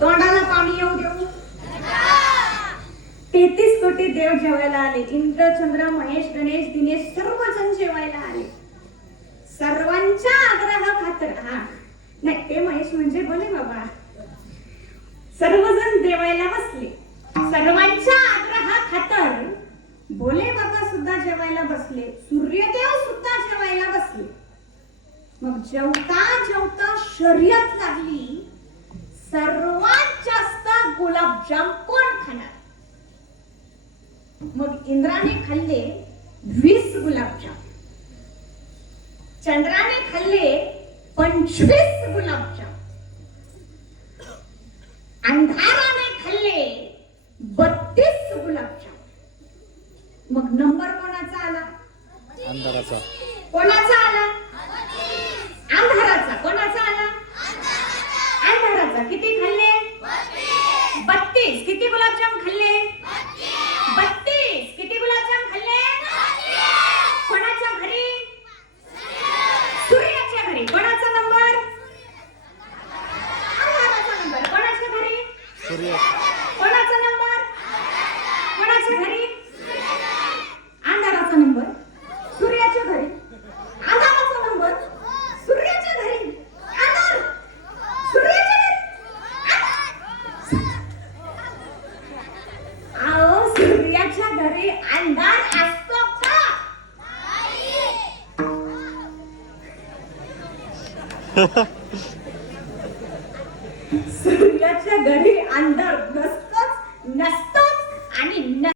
तोंडाला पाणी येऊ देऊ. 33 कोटी देव जेवायला आले. इंद्र, चंद्र, महेश, गणेश, दिनेश सर्वजण जेवायला आले. सर्वांच्या आग्रहा खातर. हा नाही, ते महेश म्हणजे बोले बाबा. सर्वजण जेवायला बसले. सर्वांच्या आग्रहा खातर भोले बाबा सुद्धा जेवायला बसले. सूर्यदेव सुद्धा जेवायला बसले. मग जेवता जेवता शर्यत लागली. सर्वात जास्त गुलाबजाम कोण खाणार? मग इंद्राने खाल्ले 20 गुलाबजाम. चंद्राने खाल्ले 25 गुलाबजाम. अंधाराने खाल्ले 32 गुलाबजाम. मग नंबर कोणाचा आला? अंधाराचा. कोणाचा आला? अंधाराचा. कोणाचा आला? अंधाराचा. किती खाल्ले? 32. किती गुलाबजाम खाल्ले? 32. किती गुलाबजाम खाल्ले? कोणाच्या घरी? सूर्याच्या घरी. कोणाचा नंबर? अंधाराचा नंबर. कोणाच्या घरी? सूर्य. कोणाचा नंबर? कोणाच्या घरी? अंधाराचा नंबर सूर्याच्या घरी. अंधाराचा नंबर सूर्याच्या घरी. अंधार सूर्याच्या घरी. आओ, सूर्याच्या घरी अंधार असतो का? सूर्याच्या घरी अंधार नसतोच नसतो.